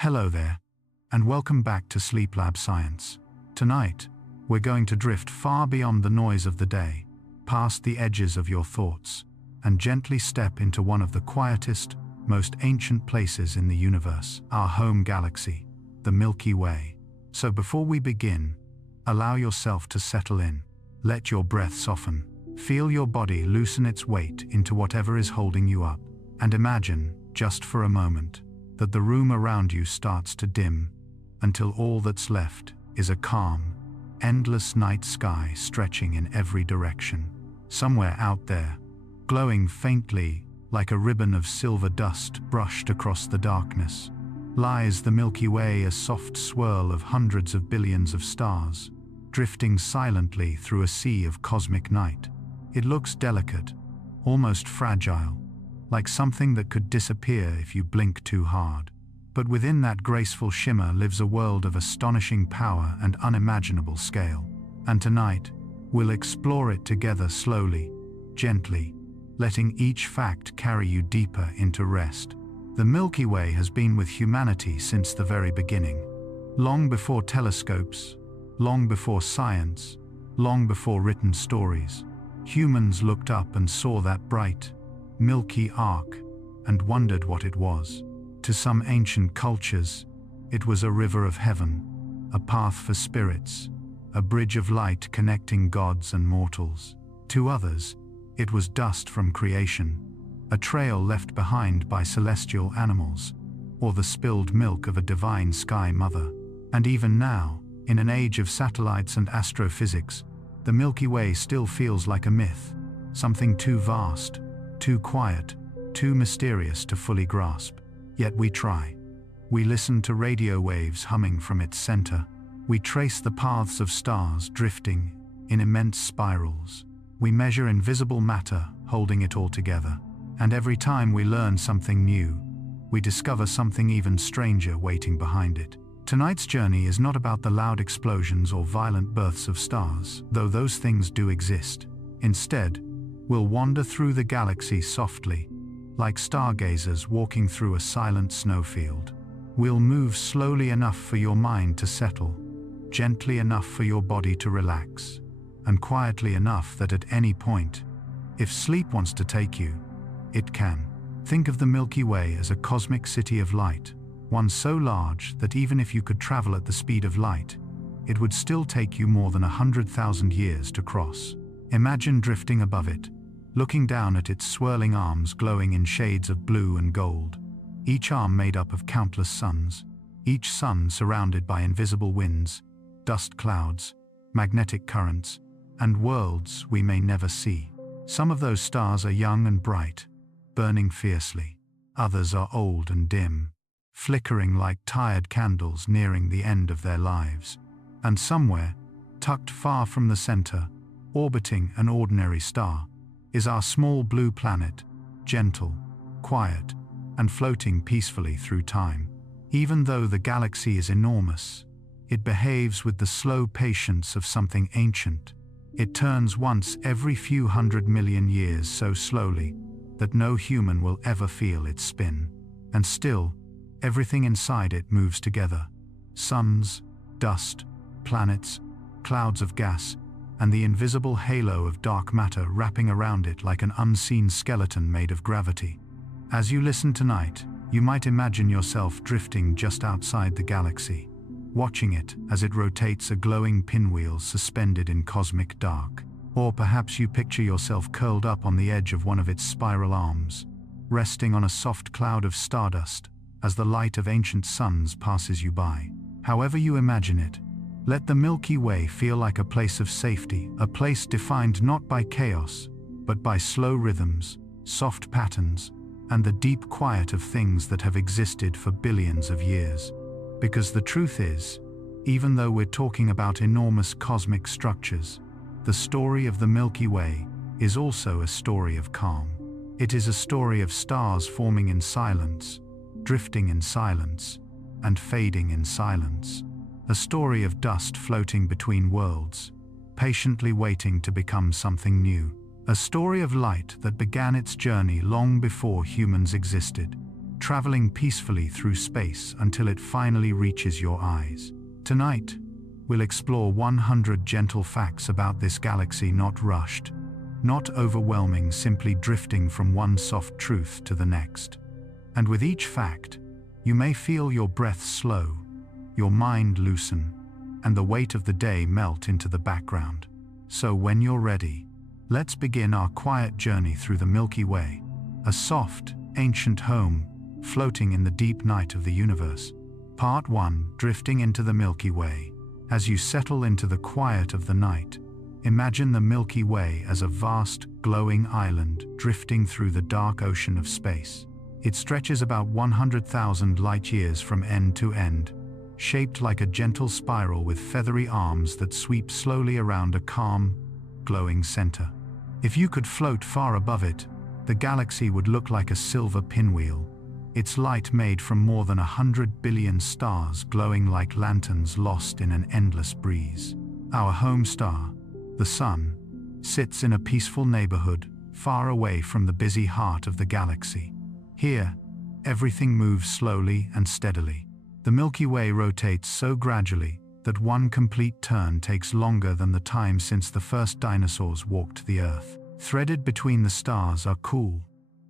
Hello there, and welcome back to SleepLab Science. Tonight, we're going to drift far beyond the noise of the day, past the edges of your thoughts, and gently step into one of the quietest, most ancient places in the universe, our home galaxy, the Milky Way. So before we begin, allow yourself to settle in. Let your breath soften. Feel your body loosen its weight into whatever is holding you up, and imagine, just for a moment, that the room around you starts to dim until all that's left is a calm, endless night sky stretching in every direction. Somewhere out there, glowing faintly like a ribbon of silver dust brushed across the darkness, lies the Milky Way, a soft swirl of hundreds of billions of stars, drifting silently through a sea of cosmic night. It looks delicate, almost fragile, like something that could disappear if you blink too hard. But within that graceful shimmer lives a world of astonishing power and unimaginable scale. And tonight, we'll explore it together slowly, gently, letting each fact carry you deeper into rest. The Milky Way has been with humanity since the very beginning. Long before telescopes, long before science, long before written stories, humans looked up and saw that bright, milky arc and wondered what it was. To some ancient cultures, it was a river of heaven, a path for spirits, a bridge of light connecting gods and mortals. To others, it was dust from creation, a trail left behind by celestial animals, or the spilled milk of a divine sky mother. And even now, in an age of satellites and astrophysics, the Milky Way still feels like a myth, something too vast, too quiet, too mysterious to fully grasp. Yet we try. We listen to radio waves humming from its center. We trace the paths of stars drifting in immense spirals. We measure invisible matter holding it all together. And every time we learn something new, we discover something even stranger waiting behind it. Tonight's journey is not about the loud explosions or violent births of stars, though those things do exist. Instead, we'll wander through the galaxy softly, like stargazers walking through a silent snowfield. We'll move slowly enough for your mind to settle, gently enough for your body to relax, and quietly enough that at any point, if sleep wants to take you, it can. Think of the Milky Way as a cosmic city of light, one so large that even if you could travel at the speed of light, it would still take you more than 100,000 years to cross. Imagine drifting above it, looking down at its swirling arms glowing in shades of blue and gold, each arm made up of countless suns, each sun surrounded by invisible winds, dust clouds, magnetic currents, and worlds we may never see. Some of those stars are young and bright, burning fiercely. Others are old and dim, flickering like tired candles nearing the end of their lives. And somewhere, tucked far from the center, orbiting an ordinary star, is our small blue planet, gentle, quiet, and floating peacefully through time. Even though the galaxy is enormous, it behaves with the slow patience of something ancient. It turns once every few 100 million years so slowly that no human will ever feel its spin. And still, everything inside it moves together. Suns, dust, planets, clouds of gas, and the invisible halo of dark matter wrapping around it like an unseen skeleton made of gravity. As you listen tonight, you might imagine yourself drifting just outside the galaxy, watching it as it rotates, a glowing pinwheel suspended in cosmic dark. Or perhaps you picture yourself curled up on the edge of one of its spiral arms, resting on a soft cloud of stardust as the light of ancient suns passes you by. However you imagine it, let the Milky Way feel like a place of safety, a place defined not by chaos, but by slow rhythms, soft patterns, and the deep quiet of things that have existed for billions of years. Because the truth is, even though we're talking about enormous cosmic structures, the story of the Milky Way is also a story of calm. It is a story of stars forming in silence, drifting in silence, and fading in silence. A story of dust floating between worlds, patiently waiting to become something new. A story of light that began its journey long before humans existed. traveling peacefully through space until it finally reaches your eyes. Tonight, we'll explore 100 gentle facts about this galaxy, not rushed, not overwhelming, simply drifting from one soft truth to the next. And with each fact, you may feel your breath slow, your mind loosen, and the weight of the day melt into the background. So when you're ready, let's begin our quiet journey through the Milky Way, a soft, ancient home floating in the deep night of the universe. Part 1. Drifting into the Milky Way. As you settle into the quiet of the night, imagine the Milky Way as a vast, glowing island drifting through the dark ocean of space. It stretches about 100,000 light-years from end to end, shaped like a gentle spiral with feathery arms that sweep slowly around a calm, glowing center. If you could float far above it, the galaxy would look like a silver pinwheel, its light made from more than 100 billion stars glowing like lanterns lost in an endless breeze. Our home star, the Sun, sits in a peaceful neighborhood far away from the busy heart of the galaxy. Here, everything moves slowly and steadily. The Milky Way rotates so gradually that one complete turn takes longer than the time since the first dinosaurs walked the Earth. Threaded between the stars are cool,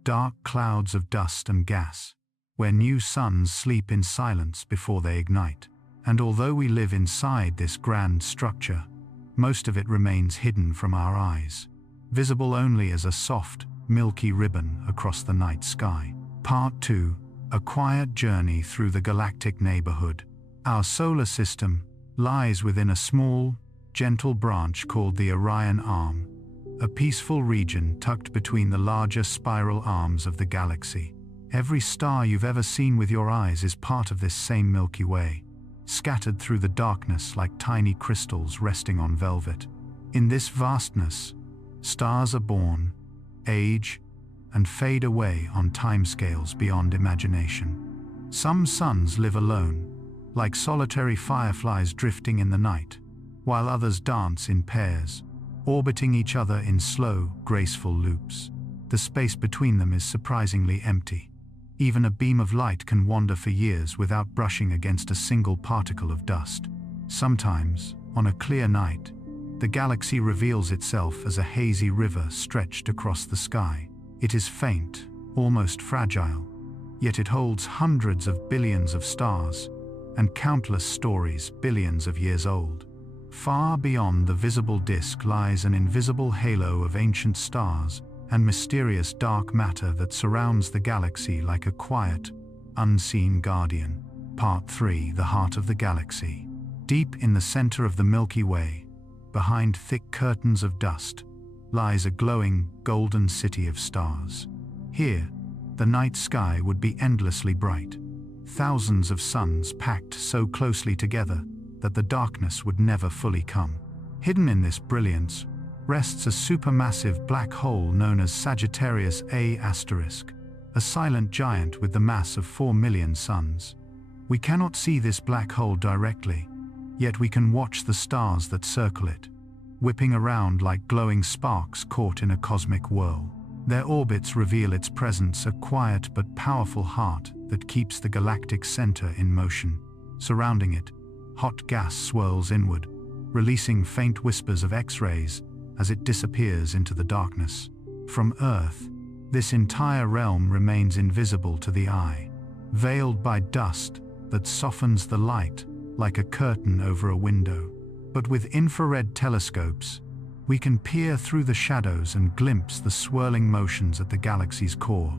dark clouds of dust and gas, where new suns sleep in silence before they ignite. And although we live inside this grand structure, most of it remains hidden from our eyes, visible only as a soft, milky ribbon across the night sky. Part 2. A quiet journey through the galactic neighborhood. Our solar system lies within a small, gentle branch called the Orion Arm, a peaceful region tucked between the larger spiral arms of the galaxy. Every star you've ever seen with your eyes is part of this same Milky Way, scattered through the darkness like tiny crystals resting on velvet. In this vastness, stars are born, age, and fade away on timescales beyond imagination. Some suns live alone, like solitary fireflies drifting in the night, while others dance in pairs, orbiting each other in slow, graceful loops. The space between them is surprisingly empty. Even a beam of light can wander for years without brushing against a single particle of dust. Sometimes, on a clear night, the galaxy reveals itself as a hazy river stretched across the sky. It is faint, almost fragile, yet it holds hundreds of billions of stars and countless stories billions of years old. Far beyond the visible disk lies an invisible halo of ancient stars and mysterious dark matter that surrounds the galaxy like a quiet, unseen guardian. Part 3. The heart of the galaxy. Deep in the center of the Milky Way, behind thick curtains of dust, lies a glowing, golden city of stars. Here, the night sky would be endlessly bright, thousands of suns packed so closely together that the darkness would never fully come. Hidden in this brilliance rests a supermassive black hole known as Sagittarius A*, a silent giant with the mass of 4 million suns. We cannot see this black hole directly, yet we can watch the stars that circle it, whipping around like glowing sparks caught in a cosmic whirl. Their orbits reveal its presence, a quiet but powerful heart that keeps the galactic center in motion. Surrounding it, hot gas swirls inward, releasing faint whispers of X-rays as it disappears into the darkness. From Earth, this entire realm remains invisible to the eye, veiled by dust that softens the light like a curtain over a window. But with infrared telescopes, we can peer through the shadows and glimpse the swirling motions at the galaxy's core,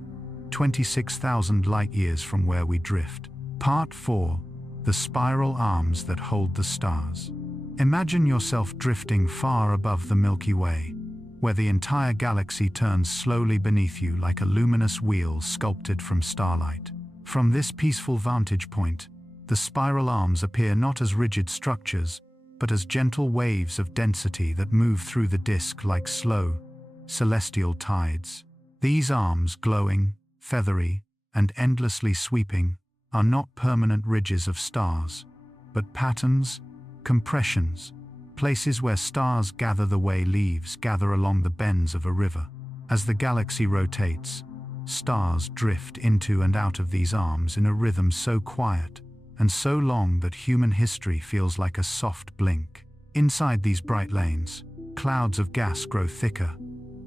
26,000 light-years from where we drift. Part 4. The spiral arms that hold the stars. Imagine yourself drifting far above the Milky Way, where the entire galaxy turns slowly beneath you like a luminous wheel sculpted from starlight. From this peaceful vantage point, the spiral arms appear not as rigid structures, but as gentle waves of density that move through the disk like slow, celestial tides. These arms, glowing, feathery, and endlessly sweeping, are not permanent ridges of stars, but patterns, compressions, places where stars gather the way leaves gather along the bends of a river. As the galaxy rotates, Stars drift into and out of these arms in a rhythm so quiet and so long that human history feels like a soft blink. Inside these bright lanes, clouds of gas grow thicker,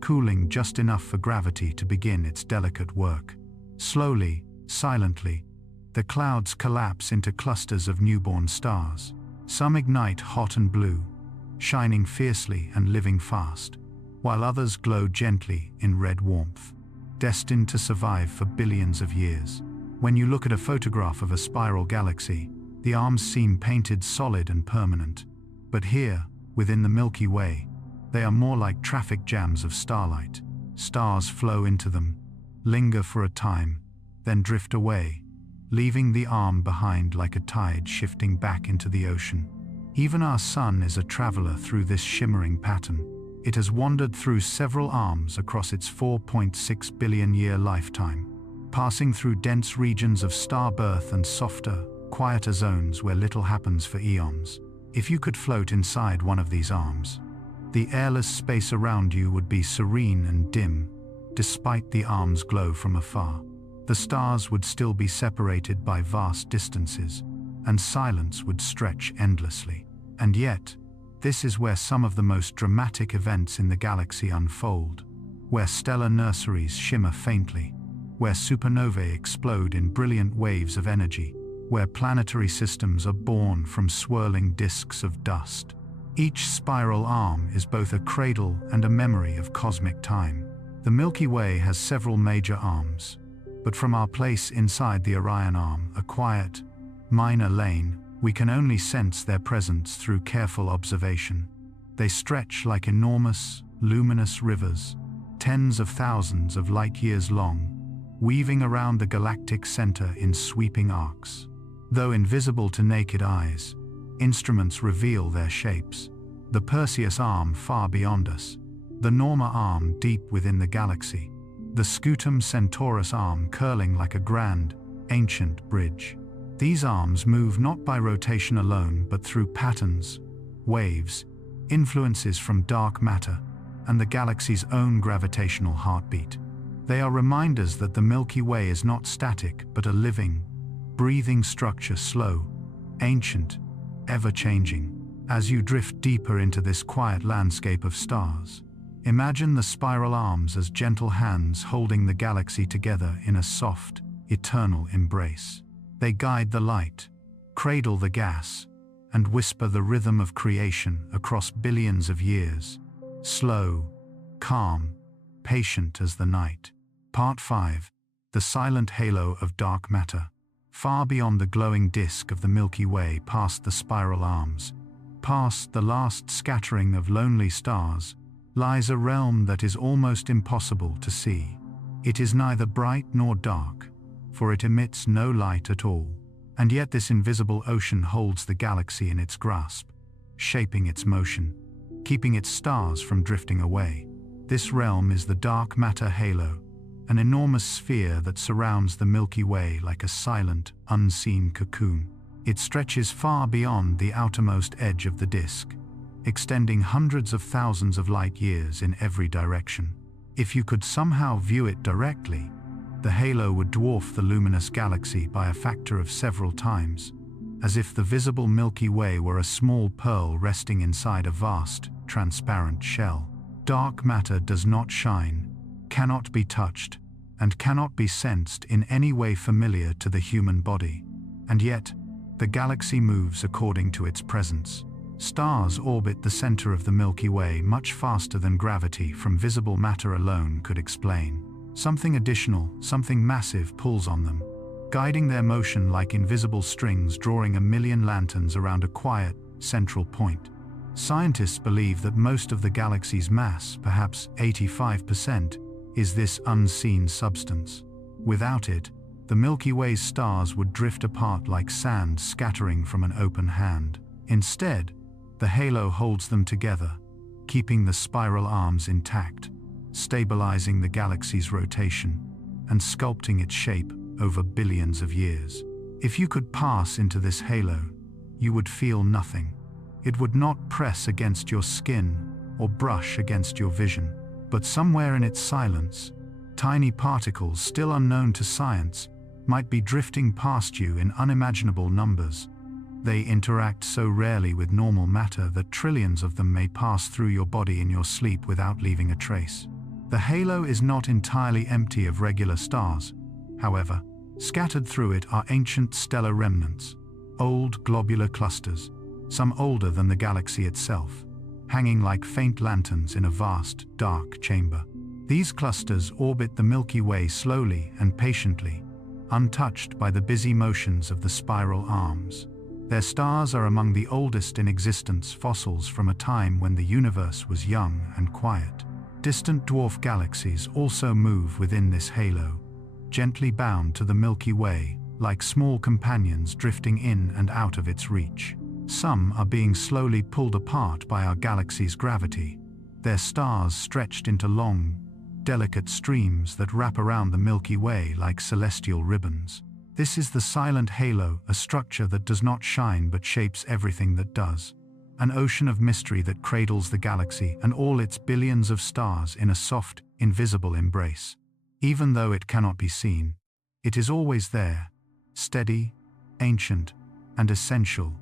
cooling just enough for gravity to begin its delicate work. Slowly, silently, the clouds collapse into clusters of newborn stars. Some ignite hot and blue, shining fiercely and living fast, while others glow gently in red warmth, destined to survive for billions of years. When you look at a photograph of a spiral galaxy, the arms seem painted solid and permanent. But here, within the Milky Way, they are more like traffic jams of starlight. Stars flow into them, linger for a time, then drift away, leaving the arm behind like a tide shifting back into the ocean. Even our sun is a traveler through this shimmering pattern. It has wandered through several arms across its 4.6 billion-year lifetime, passing through dense regions of star birth and softer, quieter zones where little happens for eons. If you could float inside one of these arms, the airless space around you would be serene and dim, despite the arm's glow from afar. The stars would still be separated by vast distances, and silence would stretch endlessly. And yet, this is where some of the most dramatic events in the galaxy unfold, where stellar nurseries shimmer faintly, where supernovae explode in brilliant waves of energy, where planetary systems are born from swirling disks of dust. Each spiral arm is both a cradle and a memory of cosmic time. The Milky Way has several major arms, but from our place inside the Orion arm, a quiet, minor lane, we can only sense their presence through careful observation. They stretch like enormous, luminous rivers, tens of thousands of light-years long, weaving around the galactic center in sweeping arcs. Though invisible to naked eyes, instruments reveal their shapes. The Perseus arm far beyond us, the Norma arm deep within the galaxy, the Scutum Centaurus arm curling like a grand, ancient bridge. These arms move not by rotation alone but through patterns, waves, influences from dark matter, and the galaxy's own gravitational heartbeat. They are reminders that the Milky Way is not static but a living, breathing structure, slow, ancient, ever-changing. As you drift deeper into this quiet landscape of stars, imagine the spiral arms as gentle hands holding the galaxy together in a soft, eternal embrace. They guide the light, cradle the gas, and whisper the rhythm of creation across billions of years. Slow, calm, patient as the night. Part 5. The silent halo of dark matter. Far beyond the glowing disk of the Milky Way, past the spiral arms, past the last scattering of lonely stars, lies a realm that is almost impossible to see. It is neither bright nor dark, for it emits no light at all. And yet this invisible ocean holds the galaxy in its grasp, shaping its motion, keeping its stars from drifting away. This realm is the dark matter halo, an enormous sphere that surrounds the Milky Way like a silent, unseen cocoon. It stretches far beyond the outermost edge of the disk, extending hundreds of thousands of light years in every direction. If you could somehow view it directly, the halo would dwarf the luminous galaxy by a factor of several times, as if the visible Milky Way were a small pearl resting inside a vast, transparent shell. Dark matter does not shine, cannot be touched, and cannot be sensed in any way familiar to the human body. And yet, the galaxy moves according to its presence. Stars orbit the center of the Milky Way much faster than gravity from visible matter alone could explain. Something additional, something massive pulls on them, guiding their motion like invisible strings drawing a million lanterns around a quiet, central point. Scientists believe that most of the galaxy's mass, perhaps 85%, is this unseen substance. Without it, the Milky Way's stars would drift apart like sand scattering from an open hand. Instead, the halo holds them together, keeping the spiral arms intact, stabilizing the galaxy's rotation, and sculpting its shape over billions of years. If you could pass into this halo, you would feel nothing. It would not press against your skin or brush against your vision, but somewhere in its silence, Tiny particles still unknown to science might be drifting past you in unimaginable numbers. They interact so rarely with normal matter that trillions of them may pass through your body in your sleep without leaving a trace. The halo is not entirely empty of regular stars. However, scattered through it are ancient stellar remnants, old globular clusters, some older than the galaxy itself, hanging like faint lanterns in a vast, dark chamber. These clusters orbit the Milky Way slowly and patiently, untouched by the busy motions of the spiral arms. Their stars are among the oldest in existence, fossils from a time when the universe was young and quiet. Distant dwarf galaxies also move within this halo, gently bound to the Milky Way, like small companions drifting in and out of its reach. Some are being slowly pulled apart by our galaxy's gravity, their stars stretched into long, delicate streams that wrap around the Milky Way like celestial ribbons. This is the silent halo, a structure that does not shine but shapes everything that does. An ocean of mystery that cradles the galaxy and all its billions of stars in a soft, invisible embrace. Even though it cannot be seen, it is always there, steady, ancient, and essential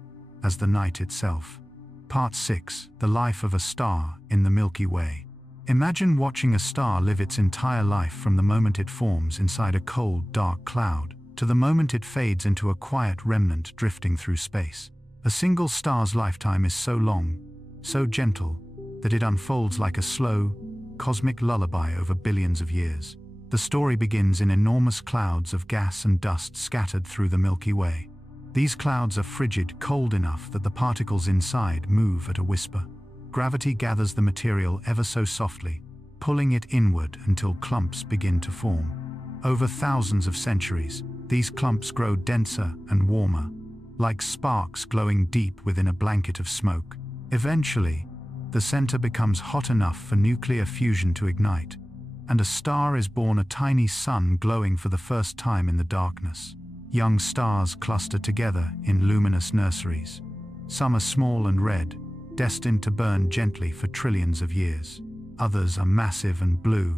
as the night itself. Part 6. The Life of a Star in the Milky Way. Imagine watching a star live its entire life from the moment it forms inside a cold, dark cloud to the moment it fades into a quiet remnant drifting through space. A single star's lifetime is so long, so gentle, that it unfolds like a slow, cosmic lullaby over billions of years. The story begins in enormous clouds of gas and dust scattered through the Milky Way. These clouds are frigid, cold enough that the particles inside move at a whisper. Gravity gathers the material ever so softly, pulling it inward until clumps begin to form. Over thousands of centuries, these clumps grow denser and warmer, like sparks glowing deep within a blanket of smoke. Eventually, the center becomes hot enough for nuclear fusion to ignite, and a star is born, a tiny sun glowing for the first time in the darkness. Young stars cluster together in luminous nurseries. Some are small and red, destined to burn gently for trillions of years. Others are massive and blue,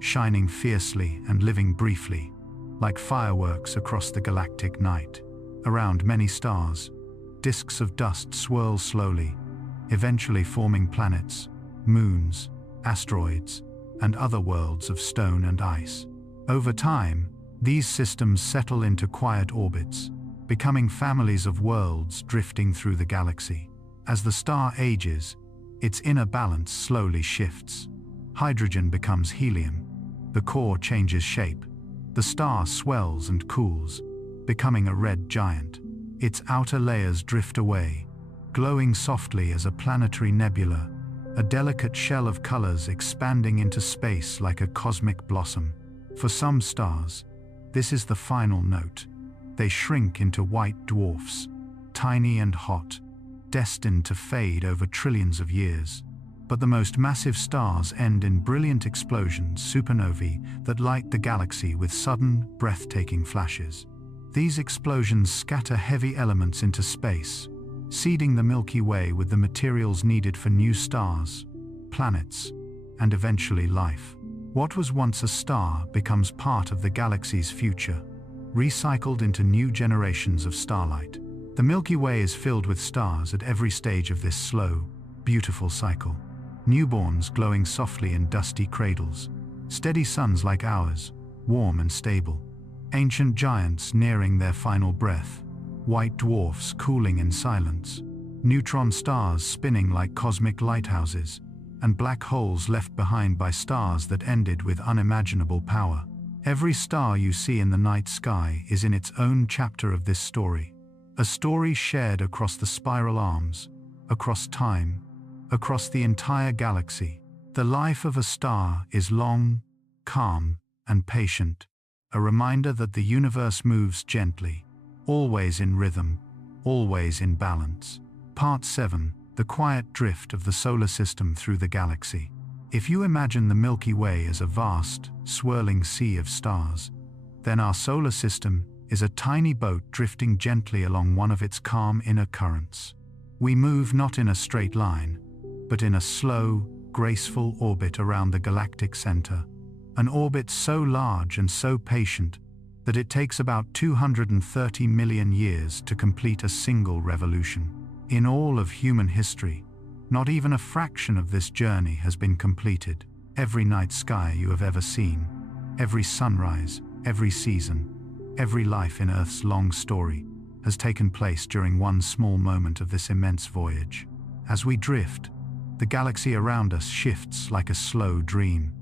shining fiercely and living briefly, like fireworks across the galactic night. Around many stars, disks of dust swirl slowly, eventually forming planets, moons, asteroids, and other worlds of stone and ice. Over time, these systems settle into quiet orbits, becoming families of worlds drifting through the galaxy. As the star ages, its inner balance slowly shifts. Hydrogen becomes helium, the core changes shape, the star swells and cools, becoming a red giant. Its outer layers drift away, glowing softly as a planetary nebula, a delicate shell of colors expanding into space like a cosmic blossom. For some stars, this is the final note. They shrink into white dwarfs, tiny and hot, destined to fade over trillions of years. But the most massive stars end in brilliant explosions, supernovae, that light the galaxy with sudden, breathtaking flashes. These explosions scatter heavy elements into space, seeding the Milky Way with the materials needed for new stars, planets, and eventually life. What was once a star becomes part of the galaxy's future, recycled into new generations of starlight. The Milky Way is filled with stars at every stage of this slow, beautiful cycle. Newborns glowing softly in dusty cradles, steady suns like ours, warm and stable. Ancient giants nearing their final breath, white dwarfs cooling in silence, neutron stars spinning like cosmic lighthouses, and black holes left behind by stars that ended with unimaginable power. Every star you see in the night sky is in its own chapter of this story, a story shared across the spiral arms, across time, across the entire galaxy. The life of a star is long, calm, and patient, a reminder that the universe moves gently, always in rhythm, always in balance. Part 7. The quiet drift of the solar system through the galaxy. If you imagine the Milky Way as a vast, swirling sea of stars, then our solar system is a tiny boat drifting gently along one of its calm inner currents. We move not in a straight line, but in a slow, graceful orbit around the galactic center, an orbit so large and so patient that it takes about 230 million years to complete a single revolution. In all of human history, not even a fraction of this journey has been completed. Every night sky you have ever seen, every sunrise, every season, every life in Earth's long story has taken place during one small moment of this immense voyage. As we drift, the galaxy around us shifts like a slow dream.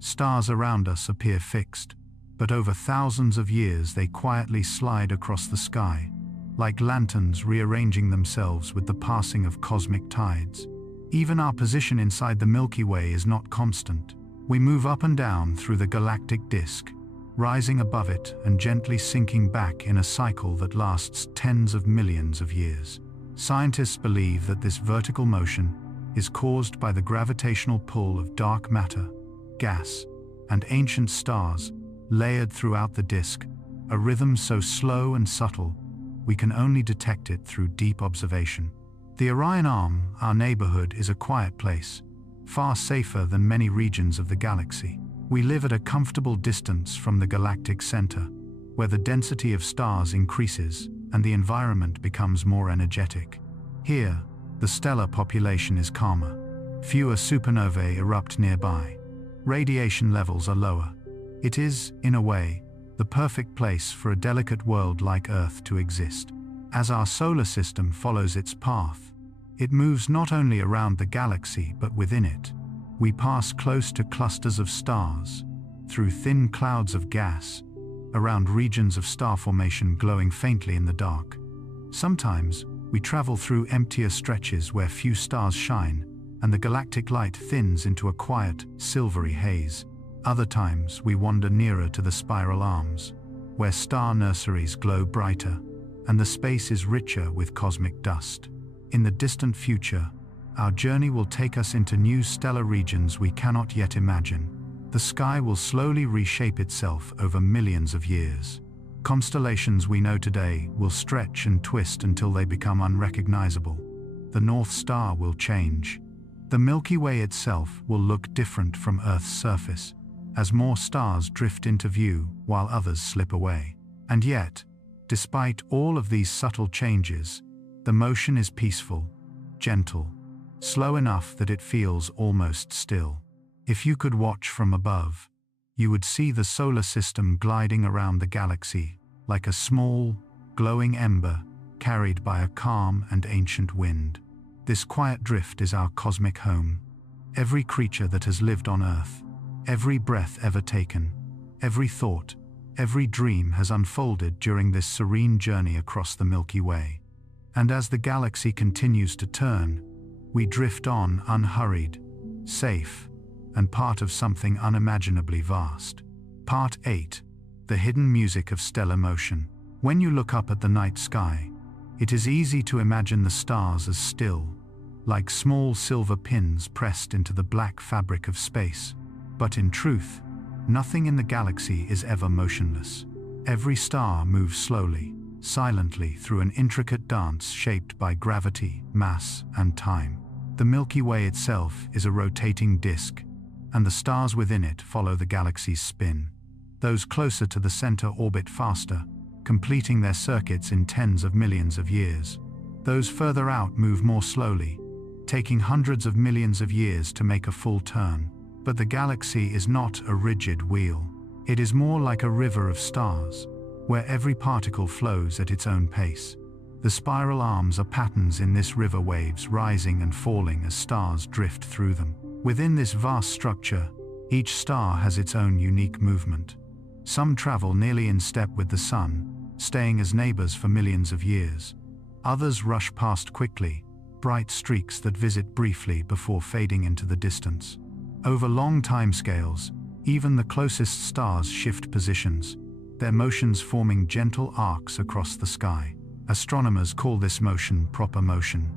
Stars around us appear fixed, but over thousands of years they quietly slide across the sky, like lanterns rearranging themselves with the passing of cosmic tides. Even our position inside the Milky Way is not constant. We move up and down through the galactic disk, rising above it and gently sinking back in a cycle that lasts tens of millions of years. Scientists believe that this vertical motion is caused by the gravitational pull of dark matter, gas, and ancient stars layered throughout the disk, a rhythm so slow and subtle we can only detect it through deep observation. The Orion Arm, our neighborhood, is a quiet place, far safer than many regions of the galaxy. We live at a comfortable distance from the galactic center, where the density of stars increases and the environment becomes more energetic. Here, the stellar population is calmer. Fewer supernovae erupt nearby. Radiation levels are lower. It is, in a way, the perfect place for a delicate world like Earth to exist. As our solar system follows its path, it moves not only around the galaxy but within it. We pass close to clusters of stars, through thin clouds of gas, around regions of star formation glowing faintly in the dark. Sometimes, we travel through emptier stretches where few stars shine, and the galactic light thins into a quiet, silvery haze. Other times, we wander nearer to the spiral arms, where star nurseries glow brighter, and the space is richer with cosmic dust. In the distant future, our journey will take us into new stellar regions we cannot yet imagine. The sky will slowly reshape itself over millions of years. Constellations we know today will stretch and twist until they become unrecognizable. The North Star will change. The Milky Way itself will look different from Earth's surface, as more stars drift into view while others slip away. And yet, despite all of these subtle changes, the motion is peaceful, gentle, slow enough that it feels almost still. If you could watch from above, you would see the solar system gliding around the galaxy like a small, glowing ember carried by a calm and ancient wind. This quiet drift is our cosmic home. Every creature that has lived on Earth, every breath ever taken, every thought, every dream has unfolded during this serene journey across the Milky Way. And as the galaxy continues to turn, we drift on unhurried, safe, and part of something unimaginably vast. Part 8. The hidden music of stellar motion. When you look up at the night sky, it is easy to imagine the stars as still, like small silver pins pressed into the black fabric of space. But in truth, nothing in the galaxy is ever motionless. Every star moves slowly, silently through an intricate dance shaped by gravity, mass, and time. The Milky Way itself is a rotating disk, and the stars within it follow the galaxy's spin. Those closer to the center orbit faster, completing their circuits in tens of millions of years. Those further out move more slowly, taking hundreds of millions of years to make a full turn. But the galaxy is not a rigid wheel. It is more like a river of stars, where every particle flows at its own pace. The spiral arms are patterns in this river, waves rising and falling as stars drift through them. Within this vast structure, each star has its own unique movement. Some travel nearly in step with the sun, staying as neighbors for millions of years. Others rush past quickly, bright streaks that visit briefly before fading into the distance. Over long timescales, even the closest stars shift positions, their motions forming gentle arcs across the sky. Astronomers call this motion proper motion,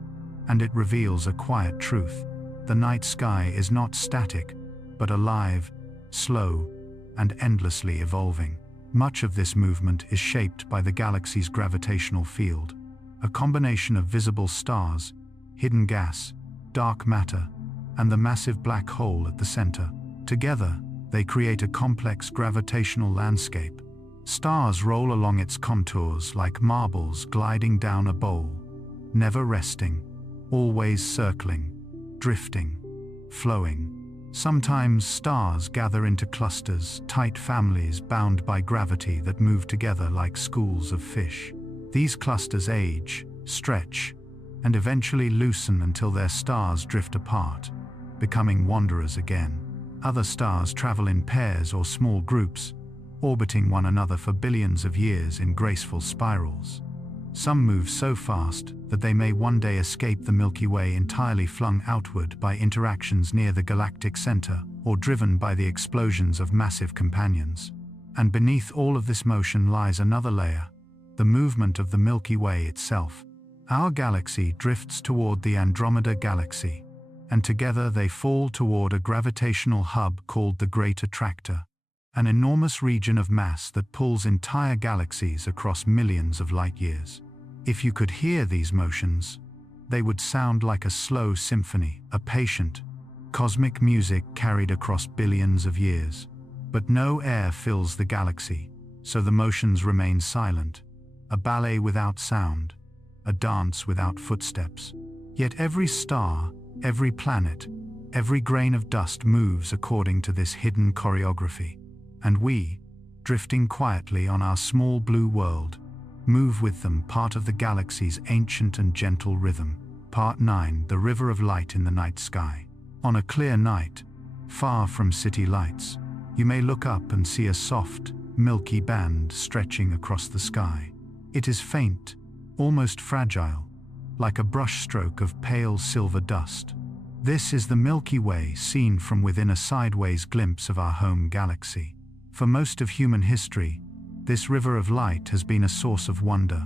and it reveals a quiet truth. The night sky is not static, but alive, slow, and endlessly evolving. Much of this movement is shaped by the galaxy's gravitational field, a combination of visible stars, hidden gas, dark matter, and the massive black hole at the center. Together, they create a complex gravitational landscape. Stars roll along its contours like marbles gliding down a bowl, never resting, always circling, drifting, flowing. Sometimes stars gather into clusters, tight families bound by gravity that move together like schools of fish. These clusters age, stretch, and eventually loosen until their stars drift apart, becoming wanderers again. Other stars travel in pairs or small groups, orbiting one another for billions of years in graceful spirals. Some move so fast that they may one day escape the Milky Way entirely, flung outward by interactions near the galactic center or driven by the explosions of massive companions. And beneath all of this motion lies another layer, the movement of the Milky Way itself. Our galaxy drifts toward the Andromeda Galaxy, and together they fall toward a gravitational hub called the Great Attractor, an enormous region of mass that pulls entire galaxies across millions of light years. If you could hear these motions, they would sound like a slow symphony, a patient, cosmic music carried across billions of years. But no air fills the galaxy, so the motions remain silent, a ballet without sound, a dance without footsteps. Yet every star, every planet, every grain of dust moves according to this hidden choreography. And we, drifting quietly on our small blue world, move with them, part of the galaxy's ancient and gentle rhythm. Part 9. The River of Light in the Night Sky. On a clear night, far from city lights, you may look up and see a soft, milky band stretching across the sky. It is faint, almost fragile, like a brushstroke of pale silver dust. This is the Milky Way, seen from within, a sideways glimpse of our home galaxy. For most of human history, this river of light has been a source of wonder.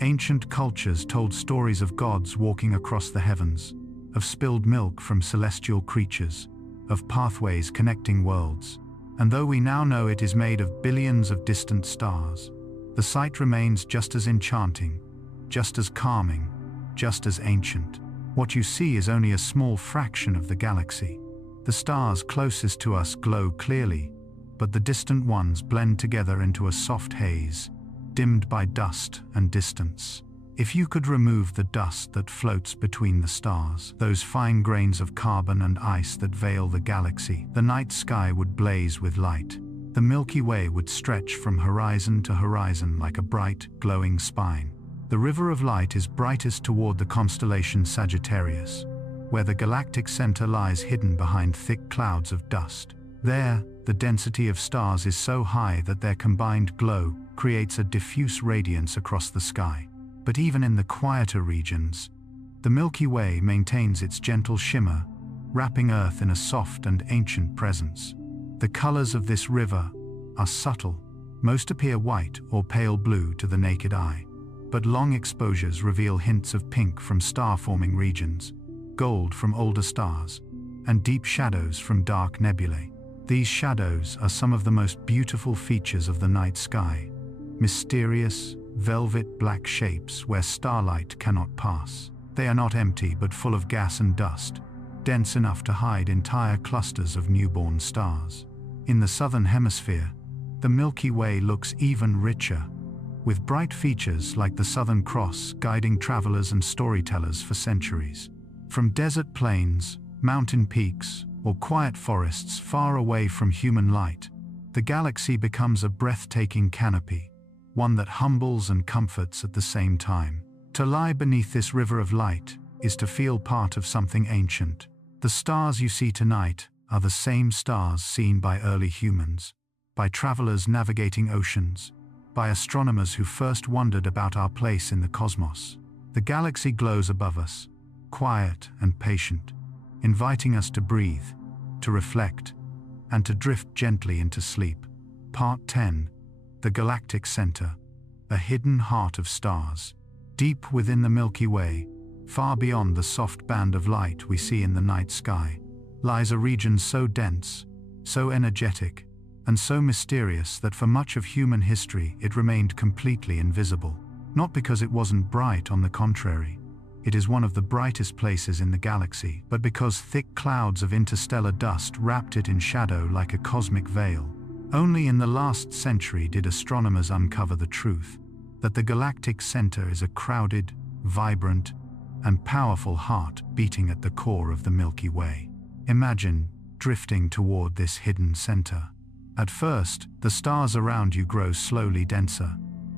Ancient cultures told stories of gods walking across the heavens, of spilled milk from celestial creatures, of pathways connecting worlds. And though we now know it is made of billions of distant stars, the sight remains just as enchanting, just as calming, just as ancient. What you see is only a small fraction of the galaxy. The stars closest to us glow clearly, but the distant ones blend together into a soft haze, dimmed by dust and distance. If you could remove the dust that floats between the stars, those fine grains of carbon and ice that veil the galaxy, the night sky would blaze with light. The Milky Way would stretch from horizon to horizon like a bright, glowing spine. The River of Light is brightest toward the constellation Sagittarius, where the galactic center lies hidden behind thick clouds of dust. There, the density of stars is so high that their combined glow creates a diffuse radiance across the sky. But even in the quieter regions, the Milky Way maintains its gentle shimmer, wrapping Earth in a soft and ancient presence. The colors of this river are subtle. Most appear white or pale blue to the naked eye, but long exposures reveal hints of pink from star-forming regions, gold from older stars, and deep shadows from dark nebulae. These shadows are some of the most beautiful features of the night sky, mysterious, velvet black shapes where starlight cannot pass. They are not empty but full of gas and dust, dense enough to hide entire clusters of newborn stars. In the southern hemisphere, the Milky Way looks even richer, with bright features like the Southern Cross guiding travelers and storytellers for centuries. From desert plains, mountain peaks, or quiet forests far away from human light, the galaxy becomes a breathtaking canopy, one that humbles and comforts at the same time. To lie beneath this river of light is to feel part of something ancient. The stars you see tonight are the same stars seen by early humans, by travelers navigating oceans, by astronomers who first wondered about our place in the cosmos. The galaxy glows above us, quiet and patient, inviting us to breathe, to reflect, and to drift gently into sleep. Part 10. The Galactic Center, a hidden heart of stars. Deep within the Milky Way, far beyond the soft band of light we see in the night sky, lies a region so dense, so energetic, and so mysterious that for much of human history it remained completely invisible. Not because it wasn't bright, on the contrary. It is one of the brightest places in the galaxy, but because thick clouds of interstellar dust wrapped it in shadow like a cosmic veil. Only in the last century did astronomers uncover the truth, that the galactic center is a crowded, vibrant, and powerful heart beating at the core of the Milky Way. Imagine drifting toward this hidden center. At first, the stars around you grow slowly denser.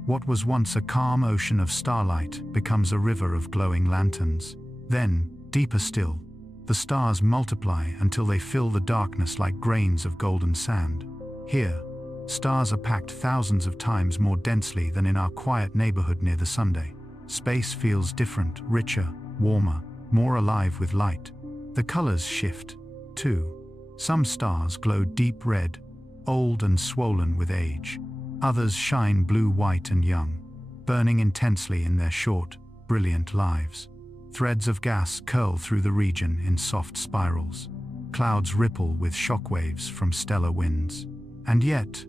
What was once a calm ocean of starlight becomes a river of glowing lanterns. Then, deeper still, the stars multiply until they fill the darkness like grains of golden sand. Here, stars are packed thousands of times more densely than in our quiet neighborhood near the Sunday. Space feels different, richer, warmer, more alive with light. The colors shift, too. Some stars glow deep red, old and swollen with age. Others shine blue-white and young, burning intensely in their short, brilliant lives. Threads of gas curl through the region in soft spirals. Clouds ripple with shockwaves from stellar winds. And yet,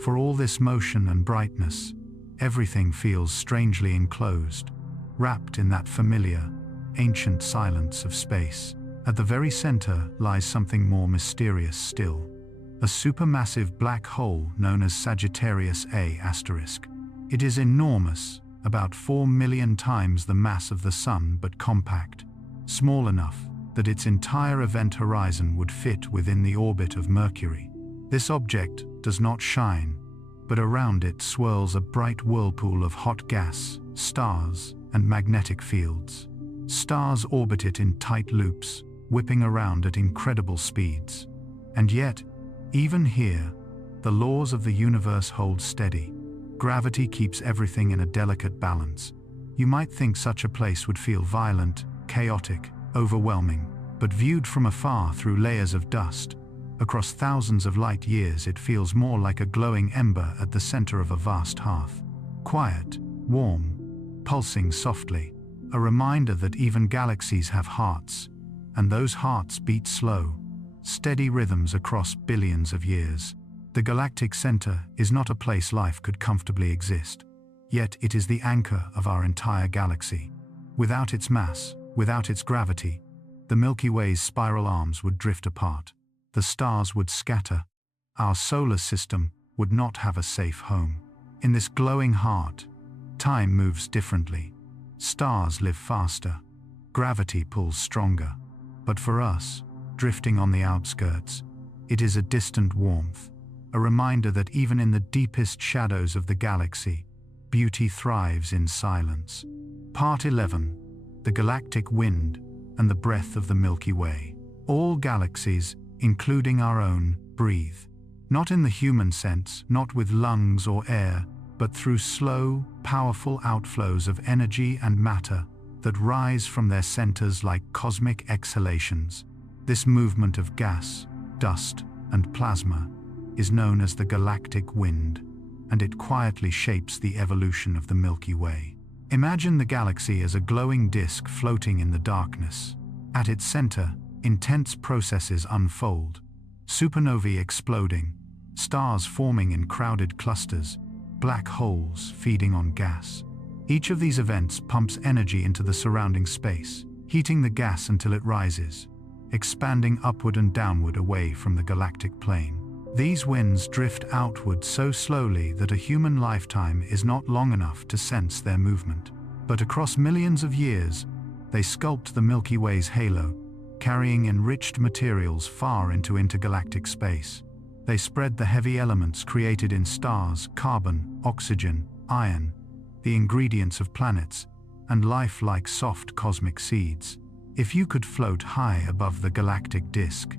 for all this motion and brightness, everything feels strangely enclosed, wrapped in that familiar, ancient silence of space. At the very center lies something more mysterious still. A supermassive black hole known as Sagittarius A*. It is enormous, about 4 million times the mass of the Sun but compact, small enough that its entire event horizon would fit within the orbit of Mercury. This object does not shine, but around it swirls a bright whirlpool of hot gas, stars, and magnetic fields. Stars orbit it in tight loops, whipping around at incredible speeds. And yet, even here, the laws of the universe hold steady. Gravity keeps everything in a delicate balance. You might think such a place would feel violent, chaotic, overwhelming, but viewed from afar through layers of dust, across thousands of light years, it feels more like a glowing ember at the center of a vast hearth. Quiet, warm, pulsing softly, a reminder that even galaxies have hearts, and those hearts beat slow, steady rhythms across billions of years. The galactic center is not a place life could comfortably exist, yet it is the anchor of our entire galaxy. Without its mass, without its gravity, the Milky Way's spiral arms would drift apart. The stars would scatter. Our solar system would not have a safe home. In this glowing heart, time moves differently. Stars live faster. Gravity pulls stronger. But for us, drifting on the outskirts, it is a distant warmth, a reminder that even in the deepest shadows of the galaxy, beauty thrives in silence. Part 11. The Galactic Wind and the Breath of the Milky Way. All galaxies, including our own, breathe. Not in the human sense, not with lungs or air, but through slow, powerful outflows of energy and matter that rise from their centers like cosmic exhalations. This movement of gas, dust, and plasma is known as the galactic wind, and it quietly shapes the evolution of the Milky Way. Imagine the galaxy as a glowing disk floating in the darkness. At its center, intense processes unfold. Supernovae exploding, stars forming in crowded clusters, black holes feeding on gas. Each of these events pumps energy into the surrounding space, heating the gas until it rises, expanding upward and downward away from the galactic plane. These winds drift outward so slowly that a human lifetime is not long enough to sense their movement. But across millions of years, they sculpt the Milky Way's halo, carrying enriched materials far into intergalactic space. They spread the heavy elements created in stars, carbon, oxygen, iron, the ingredients of planets, and life like soft cosmic seeds. If you could float high above the galactic disk,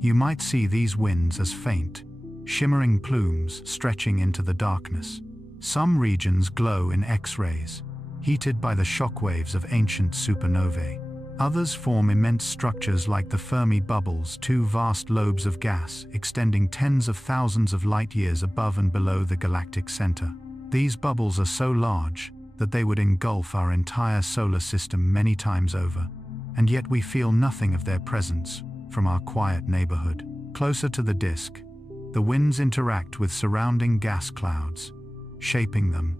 you might see these winds as faint, shimmering plumes stretching into the darkness. Some regions glow in X-rays, heated by the shockwaves of ancient supernovae. Others form immense structures like the Fermi bubbles, two vast lobes of gas extending tens of thousands of light years above and below the galactic center. These bubbles are so large that they would engulf our entire solar system many times over, and yet we feel nothing of their presence from our quiet neighborhood. Closer to the disk, the winds interact with surrounding gas clouds, shaping them,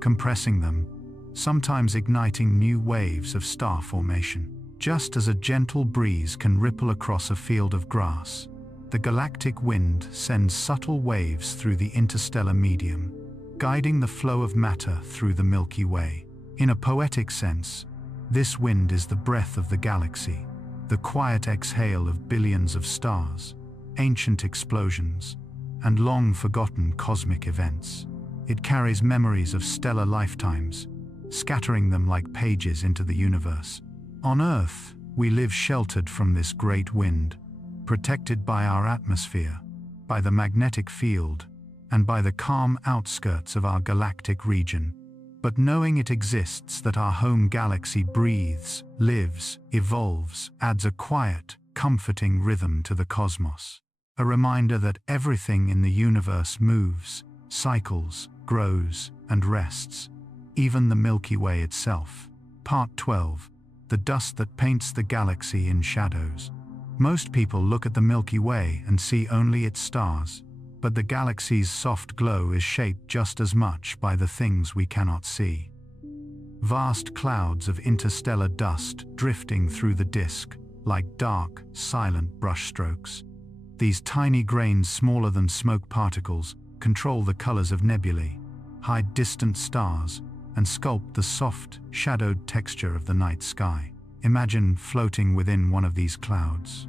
compressing them, sometimes igniting new waves of star formation. Just as a gentle breeze can ripple across a field of grass, the galactic wind sends subtle waves through the interstellar medium, guiding the flow of matter through the Milky Way. In a poetic sense, this wind is the breath of the galaxy, the quiet exhale of billions of stars, ancient explosions, and long-forgotten cosmic events. It carries memories of stellar lifetimes, scattering them like pages into the universe. On Earth, we live sheltered from this great wind, protected by our atmosphere, by the magnetic field, and by the calm outskirts of our galactic region. But knowing it exists, that our home galaxy breathes, lives, evolves, adds a quiet, comforting rhythm to the cosmos. A reminder that everything in the universe moves, cycles, grows, and rests, even the Milky Way itself. Part 12. The dust that paints the galaxy in shadows. Most people look at the Milky Way and see only its stars, but the galaxy's soft glow is shaped just as much by the things we cannot see. Vast clouds of interstellar dust drifting through the disk, like dark, silent brushstrokes. These tiny grains, smaller than smoke particles, control the colors of nebulae, hide distant stars, and sculpt the soft, shadowed texture of the night sky. Imagine floating within one of these clouds.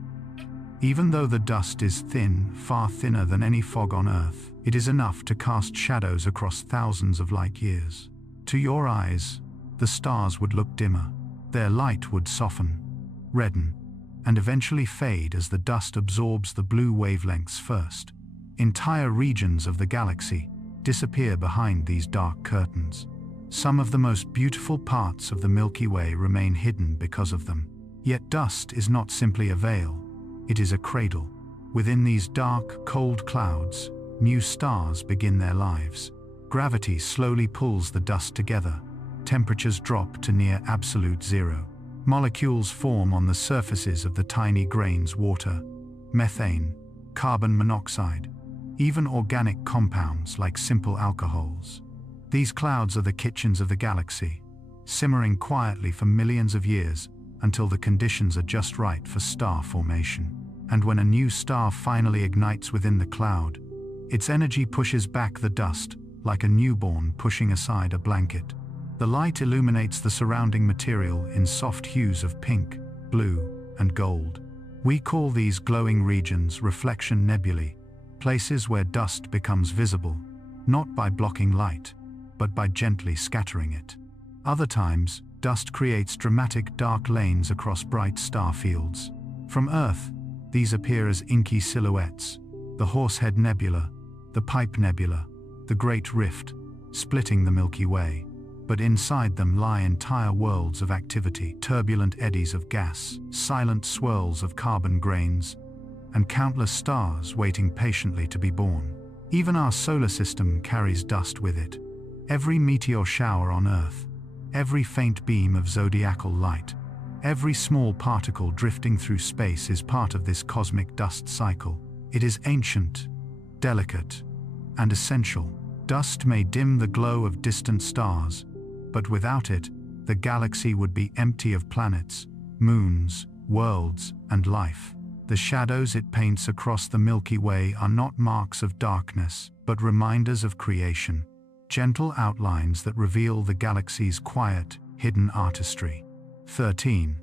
Even though the dust is thin, far thinner than any fog on Earth, it is enough to cast shadows across thousands of light years. To your eyes, the stars would look dimmer. Their light would soften, redden, and eventually fade as the dust absorbs the blue wavelengths first. Entire regions of the galaxy disappear behind these dark curtains. Some of the most beautiful parts of the Milky Way remain hidden because of them. Yet dust is not simply a veil, it is a cradle. Within these dark, cold clouds, new stars begin their lives. Gravity slowly pulls the dust together. Temperatures drop to near absolute zero. Molecules form on the surfaces of the tiny grains: water, methane, carbon monoxide, even organic compounds like simple alcohols. These clouds are the kitchens of the galaxy, simmering quietly for millions of years until the conditions are just right for star formation. And when a new star finally ignites within the cloud, its energy pushes back the dust like a newborn pushing aside a blanket. The light illuminates the surrounding material in soft hues of pink, blue, and gold. We call these glowing regions reflection nebulae, places where dust becomes visible, not by blocking light, but by gently scattering it. Other times, dust creates dramatic dark lanes across bright star fields. From Earth, these appear as inky silhouettes: the Horsehead Nebula, the Pipe Nebula, the Great Rift, splitting the Milky Way. But inside them lie entire worlds of activity, turbulent eddies of gas, silent swirls of carbon grains, and countless stars waiting patiently to be born. Even our solar system carries dust with it. Every meteor shower on Earth, every faint beam of zodiacal light, every small particle drifting through space is part of this cosmic dust cycle. It is ancient, delicate, and essential. Dust may dim the glow of distant stars, but without it, the galaxy would be empty of planets, moons, worlds, and life. The shadows it paints across the Milky Way are not marks of darkness, but reminders of creation. Gentle outlines that reveal the galaxy's quiet, hidden artistry. 13.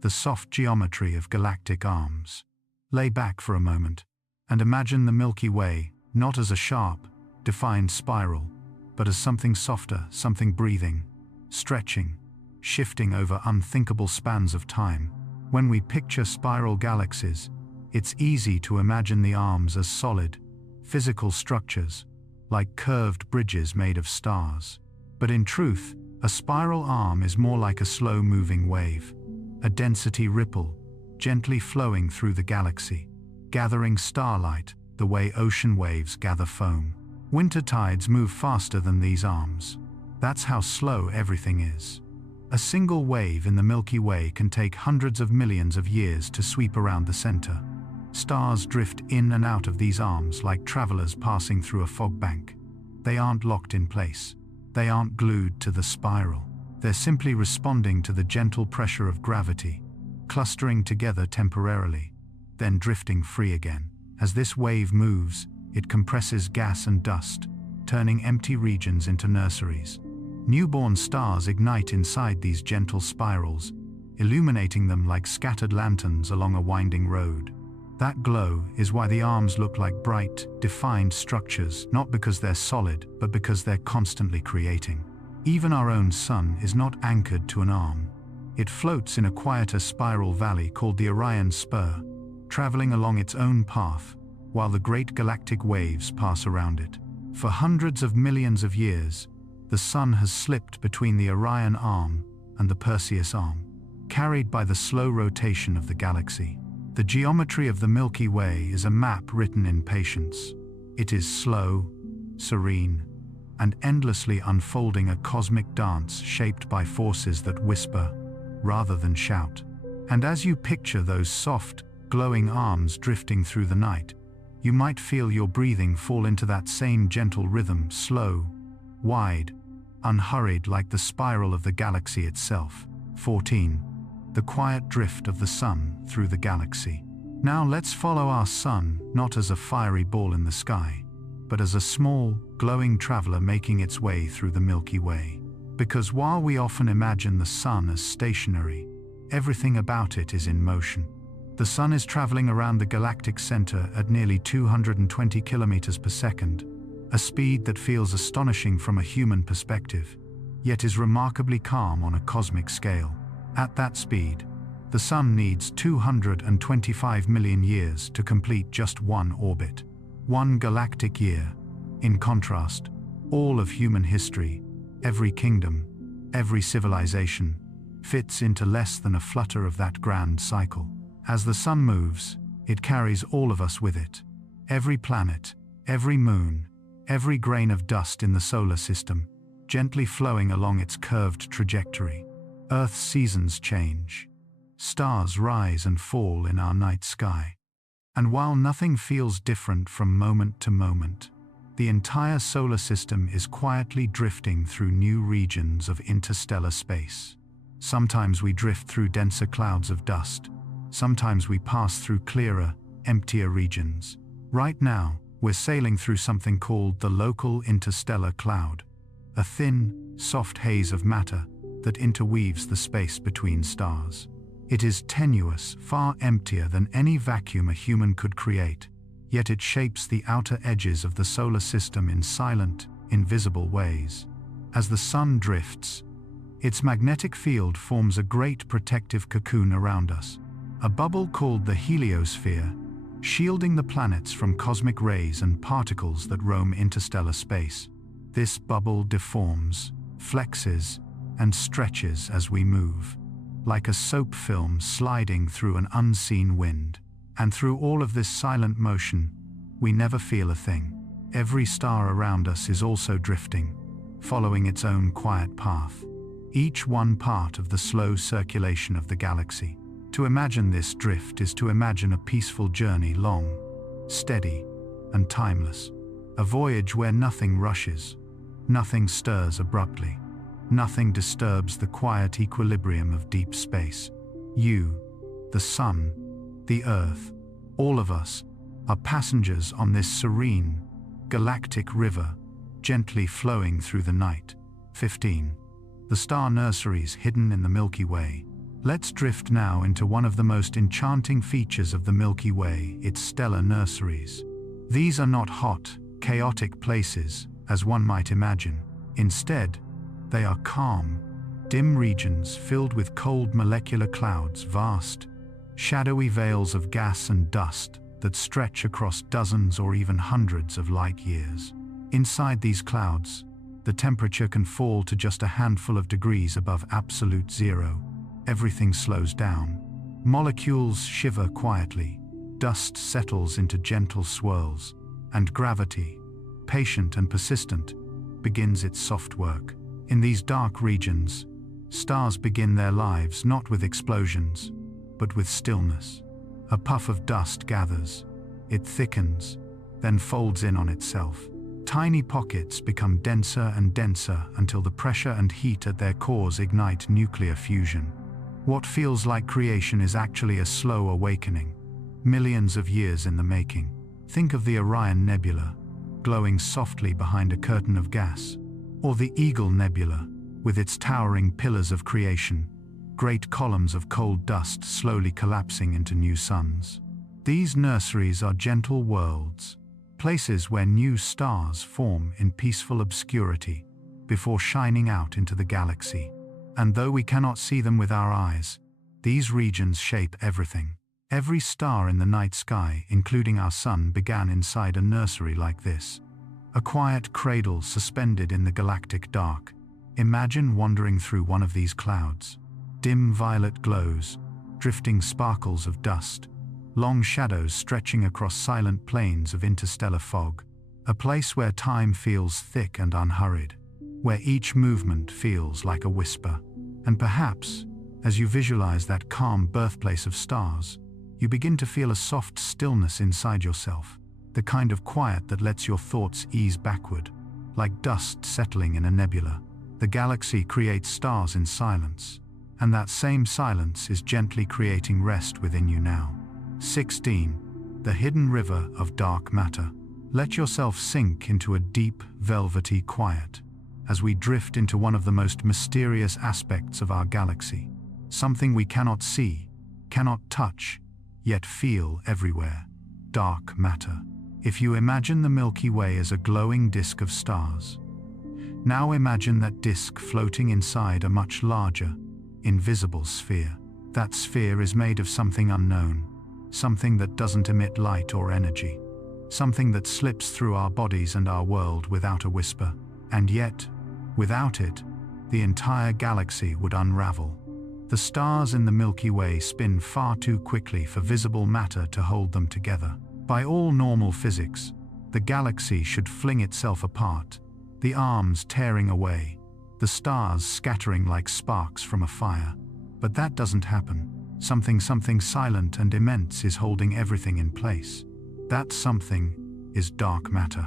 The soft geometry of galactic arms. Lay back for a moment, and imagine the Milky Way, not as a sharp, defined spiral, but as something softer, something breathing, stretching, shifting over unthinkable spans of time. When we picture spiral galaxies, it's easy to imagine the arms as solid, physical structures, like curved bridges made of stars. But in truth, a spiral arm is more like a slow-moving wave, a density ripple, gently flowing through the galaxy, gathering starlight the way ocean waves gather foam. Winter tides move faster than these arms. That's how slow everything is. A single wave in the Milky Way can take hundreds of millions of years to sweep around the center. Stars drift in and out of these arms like travelers passing through a fog bank. They aren't locked in place. They aren't glued to the spiral. They're simply responding to the gentle pressure of gravity, clustering together temporarily, then drifting free again. As this wave moves, it compresses gas and dust, turning empty regions into nurseries. Newborn stars ignite inside these gentle spirals, illuminating them like scattered lanterns along a winding road. That glow is why the arms look like bright, defined structures, not because they're solid, but because they're constantly creating. Even our own sun is not anchored to an arm. It floats in a quieter spiral valley called the Orion Spur, traveling along its own path, while the great galactic waves pass around it. For hundreds of millions of years, the sun has slipped between the Orion arm and the Perseus arm, carried by the slow rotation of the galaxy. The geometry of the Milky Way is a map written in patience. It is slow, serene, and endlessly unfolding, a cosmic dance shaped by forces that whisper rather than shout. And as you picture those soft, glowing arms drifting through the night, you might feel your breathing fall into that same gentle rhythm, slow, wide, unhurried, like the spiral of the galaxy itself. 14. The quiet drift of the sun through the galaxy. Now let's follow our sun, not as a fiery ball in the sky, but as a small, glowing traveler making its way through the Milky Way. Because while we often imagine the sun as stationary, everything about it is in motion. The sun is traveling around the galactic center at nearly 220 kilometers per second, a speed that feels astonishing from a human perspective, yet is remarkably calm on a cosmic scale. At that speed, the sun needs 225 million years to complete just one orbit. One galactic year. In contrast, all of human history, every kingdom, every civilization, fits into less than a flutter of that grand cycle. As the sun moves, it carries all of us with it. Every planet, every moon, every grain of dust in the solar system, gently flowing along its curved trajectory. Earth's seasons change. Stars rise and fall in our night sky. And while nothing feels different from moment to moment, the entire solar system is quietly drifting through new regions of interstellar space. Sometimes we drift through denser clouds of dust. Sometimes we pass through clearer, emptier regions. Right now, we're sailing through something called the local interstellar cloud, a thin, soft haze of matter that interweaves the space between stars. It is tenuous, far emptier than any vacuum a human could create, yet it shapes the outer edges of the solar system in silent, invisible ways. As the sun drifts, its magnetic field forms a great protective cocoon around us, a bubble called the heliosphere, shielding the planets from cosmic rays and particles that roam interstellar space. This bubble deforms, flexes, and stretches as we move, like a soap film sliding through an unseen wind. And through all of this silent motion, we never feel a thing. Every star around us is also drifting, following its own quiet path, each one part of the slow circulation of the galaxy. To imagine this drift is to imagine a peaceful journey, long, steady, and timeless. A voyage where nothing rushes, nothing stirs abruptly. Nothing disturbs the quiet equilibrium of deep space. You, the sun, the earth, all of us, are passengers on this serene, galactic river, gently flowing through the night. 15. The star nurseries hidden in the Milky Way. Let's drift now into one of the most enchanting features of the Milky Way, its stellar nurseries. These are not hot, chaotic places, as one might imagine. Instead, they are calm, dim regions filled with cold molecular clouds, vast, shadowy veils of gas and dust that stretch across dozens or even hundreds of light years. Inside these clouds, the temperature can fall to just a handful of degrees above absolute zero. Everything slows down. Molecules shiver quietly, dust settles into gentle swirls, and gravity, patient and persistent, begins its soft work. In these dark regions, stars begin their lives not with explosions, but with stillness. A puff of dust gathers, it thickens, then folds in on itself. Tiny pockets become denser and denser until the pressure and heat at their cores ignite nuclear fusion. What feels like creation is actually a slow awakening, millions of years in the making. Think of the Orion Nebula, glowing softly behind a curtain of gas, or the Eagle Nebula, with its towering pillars of creation, great columns of cold dust slowly collapsing into new suns. These nurseries are gentle worlds, places where new stars form in peaceful obscurity before shining out into the galaxy. And though we cannot see them with our eyes, these regions shape everything. Every star in the night sky, including our sun, began inside a nursery like this. A quiet cradle suspended in the galactic dark. Imagine wandering through one of these clouds. Dim violet glows, drifting sparkles of dust, long shadows stretching across silent plains of interstellar fog. A place where time feels thick and unhurried, where each movement feels like a whisper. And perhaps, as you visualize that calm birthplace of stars, you begin to feel a soft stillness inside yourself, the kind of quiet that lets your thoughts ease backward, like dust settling in a nebula. The galaxy creates stars in silence, and that same silence is gently creating rest within you now. 16. The hidden river of dark matter. Let yourself sink into a deep, velvety quiet as we drift into one of the most mysterious aspects of our galaxy, something we cannot see, cannot touch, yet feel everywhere: dark matter. If you imagine the Milky Way as a glowing disk of stars, now imagine that disk floating inside a much larger, invisible sphere. That sphere is made of something unknown, something that doesn't emit light or energy, something that slips through our bodies and our world without a whisper. And yet, without it, the entire galaxy would unravel. The stars in the Milky Way spin far too quickly for visible matter to hold them together. By all normal physics, the galaxy should fling itself apart, the arms tearing away, the stars scattering like sparks from a fire. But that doesn't happen. Something silent and immense is holding everything in place. That something is dark matter.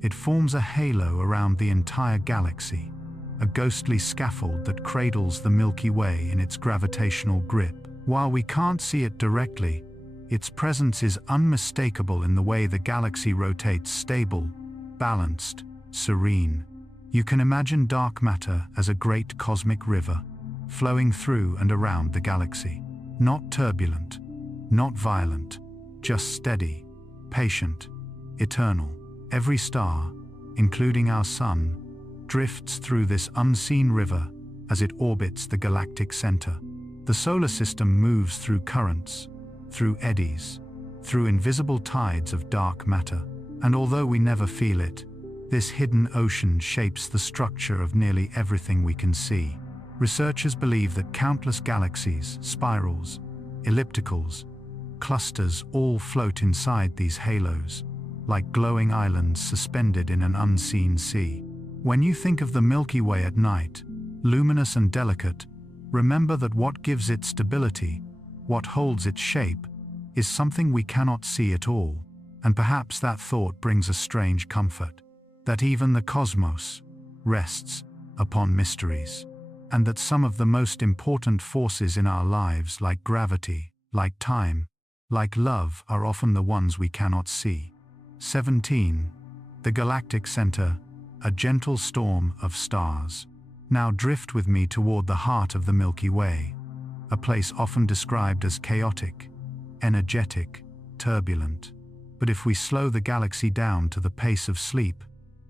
It forms a halo around the entire galaxy, a ghostly scaffold that cradles the Milky Way in its gravitational grip. While we can't see it directly, its presence is unmistakable in the way the galaxy rotates, stable, balanced, serene. You can imagine dark matter as a great cosmic river, flowing through and around the galaxy. Not turbulent, not violent, just steady, patient, eternal. Every star, including our sun, drifts through this unseen river as it orbits the galactic center. The solar system moves through currents, through eddies, through invisible tides of dark matter. And although we never feel it, this hidden ocean shapes the structure of nearly everything we can see. Researchers believe that countless galaxies, spirals, ellipticals, clusters all float inside these halos, like glowing islands suspended in an unseen sea. When you think of the Milky Way at night, luminous and delicate, remember that what gives it stability, what holds its shape, is something we cannot see at all. And perhaps that thought brings a strange comfort, that even the cosmos rests upon mysteries, and that some of the most important forces in our lives, like gravity, like time, like love, are often the ones we cannot see. 17. The galactic center, a gentle storm of stars. Now drift with me toward the heart of the Milky Way, a place often described as chaotic, energetic, turbulent. But if we slow the galaxy down to the pace of sleep,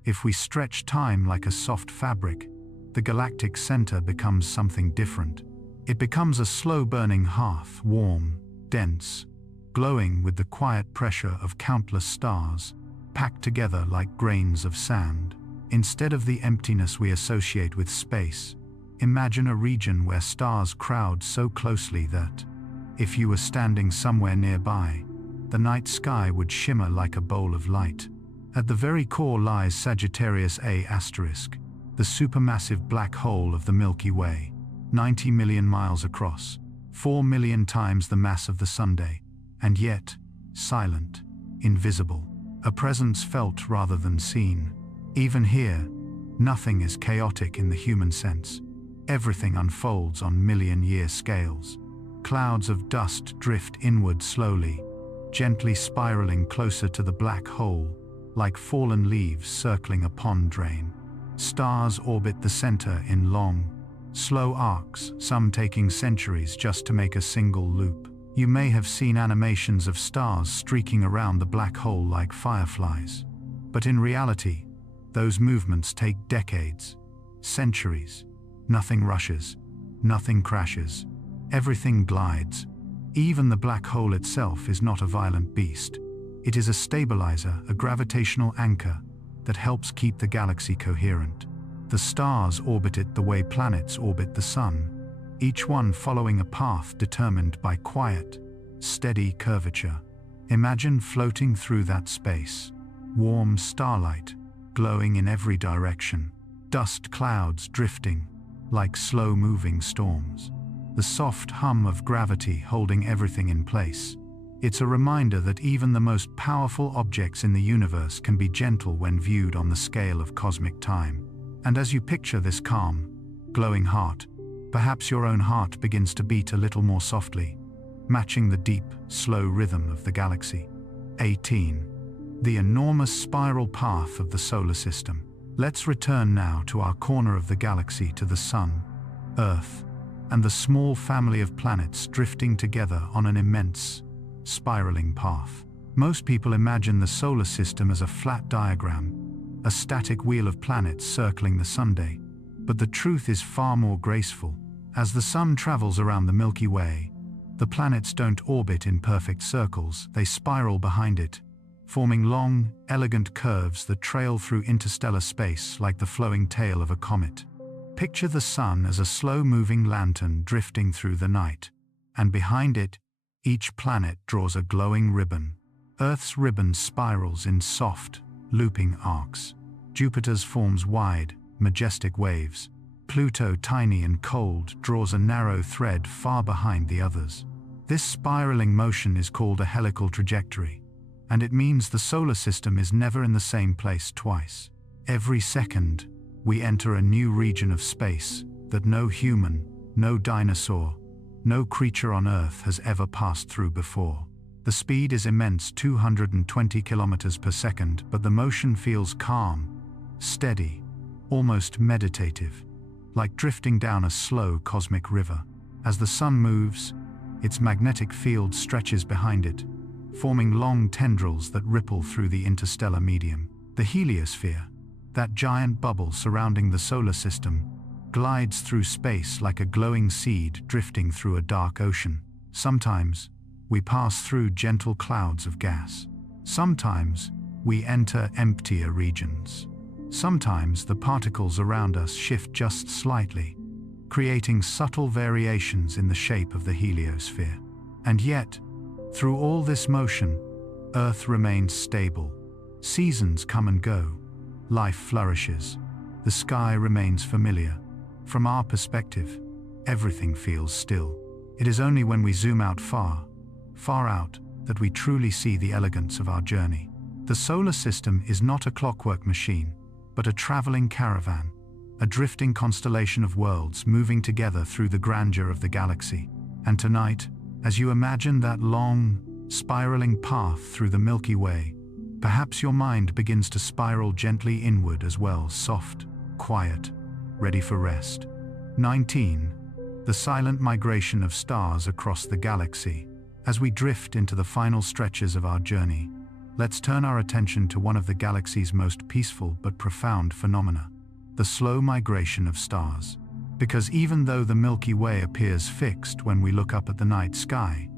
if we stretch time like a soft fabric, the galactic center becomes something different. It becomes a slow-burning hearth, warm, dense, glowing with the quiet pressure of countless stars, packed together like grains of sand. Instead of the emptiness we associate with space, imagine a region where stars crowd so closely that, if you were standing somewhere nearby, the night sky would shimmer like a bowl of light. At the very core lies Sagittarius A*, the supermassive black hole of the Milky Way, 90 million miles across, 4 million times the mass of the Sun, and yet, silent, invisible, a presence felt rather than seen. Even here, nothing is chaotic in the human sense. Everything unfolds on million-year scales. Clouds of dust drift inward slowly, gently spiraling closer to the black hole, like fallen leaves circling a pond drain. Stars orbit the center in long, slow arcs, some taking centuries just to make a single loop. You may have seen animations of stars streaking around the black hole like fireflies. But in reality, those movements take decades, centuries. Nothing rushes, nothing crashes, everything glides. Even the black hole itself is not a violent beast. It is a stabilizer, a gravitational anchor that helps keep the galaxy coherent. The stars orbit it the way planets orbit the sun, each one following a path determined by quiet, steady curvature. Imagine floating through that space. Warm starlight, glowing in every direction. Dust clouds drifting, like slow-moving storms. The soft hum of gravity holding everything in place. It's a reminder that even the most powerful objects in the universe can be gentle when viewed on the scale of cosmic time. And as you picture this calm, glowing heart, perhaps your own heart begins to beat a little more softly, matching the deep, slow rhythm of the galaxy. 18. The enormous spiral path of the solar system. Let's return now to our corner of the galaxy, to the Sun, Earth, and the small family of planets drifting together on an immense, spiraling path. Most people imagine the solar system as a flat diagram, a static wheel of planets circling the Sunday. But the truth is far more graceful. As the Sun travels around the Milky Way, the planets don't orbit in perfect circles, they spiral behind it, forming long, elegant curves that trail through interstellar space like the flowing tail of a comet. Picture the Sun as a slow-moving lantern drifting through the night, and behind it, each planet draws a glowing ribbon. Earth's ribbon spirals in soft, looping arcs. Jupiter's forms wide, majestic waves. Pluto, tiny and cold, draws a narrow thread far behind the others. This spiraling motion is called a helical trajectory, and it means the solar system is never in the same place twice. Every second, we enter a new region of space that no human, no dinosaur, no creature on Earth has ever passed through before. The speed is immense, 220 kilometers per second, but the motion feels calm, steady, almost meditative, like drifting down a slow cosmic river. As the Sun moves, its magnetic field stretches behind it, forming long tendrils that ripple through the interstellar medium. The heliosphere, that giant bubble surrounding the solar system, glides through space like a glowing seed drifting through a dark ocean. Sometimes, we pass through gentle clouds of gas. Sometimes, we enter emptier regions. Sometimes the particles around us shift just slightly, creating subtle variations in the shape of the heliosphere. And yet, through all this motion, Earth remains stable. Seasons come and go. Life flourishes. The sky remains familiar. From our perspective, everything feels still. It is only when we zoom out far out, that we truly see the elegance of our journey. The solar system is not a clockwork machine, but a traveling caravan, a drifting constellation of worlds moving together through the grandeur of the galaxy. And tonight, as you imagine that long, spiraling path through the Milky Way, perhaps your mind begins to spiral gently inward as well, soft, quiet, ready for rest. 19. The silent migration of stars across the galaxy. As we drift into the final stretches of our journey, let's turn our attention to one of the galaxy's most peaceful but profound phenomena, the slow migration of stars. Because even though the Milky Way appears fixed when we look up at the night sky,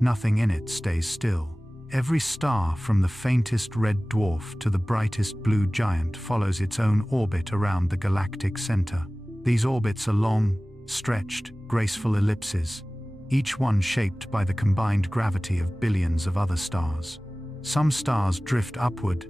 nothing in it stays still. Every star, from the faintest red dwarf to the brightest blue giant, follows its own orbit around the galactic center. These orbits are long, stretched, graceful ellipses, each one shaped by the combined gravity of billions of other stars. Some stars drift upward,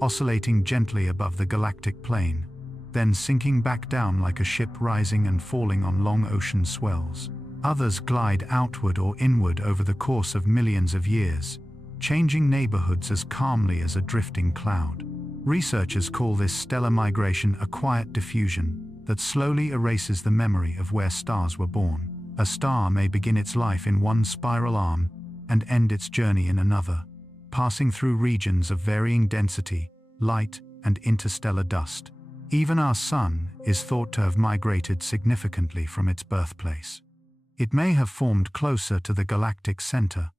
oscillating gently above the galactic plane, then sinking back down like a ship rising and falling on long ocean swells. Others glide outward or inward over the course of millions of years, changing neighborhoods as calmly as a drifting cloud. Researchers call this stellar migration a quiet diffusion that slowly erases the memory of where stars were born. A star may begin its life in one spiral arm and end its journey in another, passing through regions of varying density, light, and interstellar dust. Even our Sun is thought to have migrated significantly from its birthplace. It may have formed closer to the galactic center,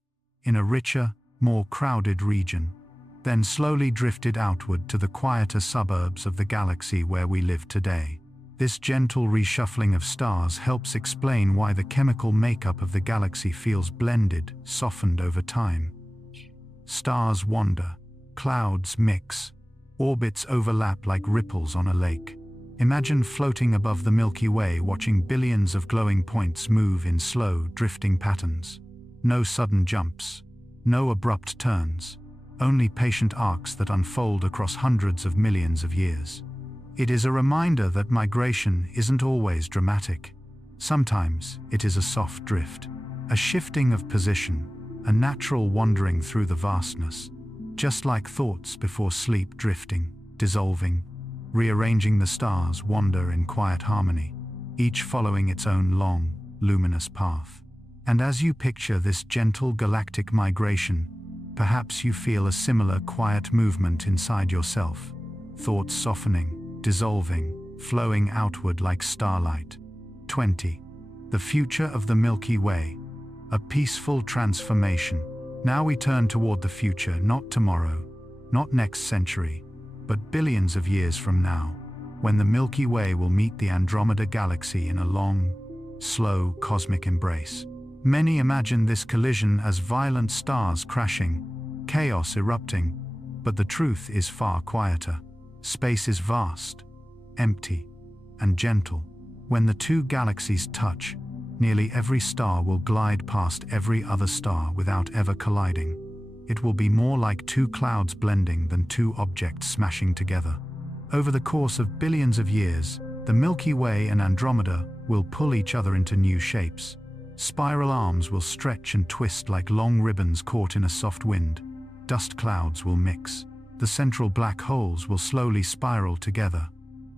in a richer, more crowded region, then slowly drifted outward to the quieter suburbs of the galaxy where we live today. This gentle reshuffling of stars helps explain why the chemical makeup of the galaxy feels blended, softened over time. Stars wander, clouds mix, orbits overlap like ripples on a lake. Imagine floating above the Milky Way, watching billions of glowing points move in slow, drifting patterns. No sudden jumps, no abrupt turns, only patient arcs that unfold across hundreds of millions of years. It is a reminder that migration isn't always dramatic. Sometimes it is a soft drift, a shifting of position, a natural wandering through the vastness, just like thoughts before sleep, drifting, dissolving, rearranging. The stars wander in quiet harmony, each following its own long, luminous path. And as you picture this gentle galactic migration, perhaps you feel a similar quiet movement inside yourself, thoughts softening, dissolving, flowing outward like starlight. 20. The future of the Milky Way, a peaceful transformation. Now we turn toward the future, not tomorrow, not next century, but billions of years from now, when the Milky Way will meet the Andromeda Galaxy in a long, slow cosmic embrace. Many imagine this collision as violent stars crashing, chaos erupting, but the truth is far quieter. Space is vast, empty, and gentle. When the two galaxies touch, nearly every star will glide past every other star without ever colliding. It will be more like two clouds blending than two objects smashing together. Over the course of billions of years, the Milky Way and Andromeda will pull each other into new shapes. Spiral arms will stretch and twist like long ribbons caught in a soft wind. Dust clouds will mix. The central black holes will slowly spiral together,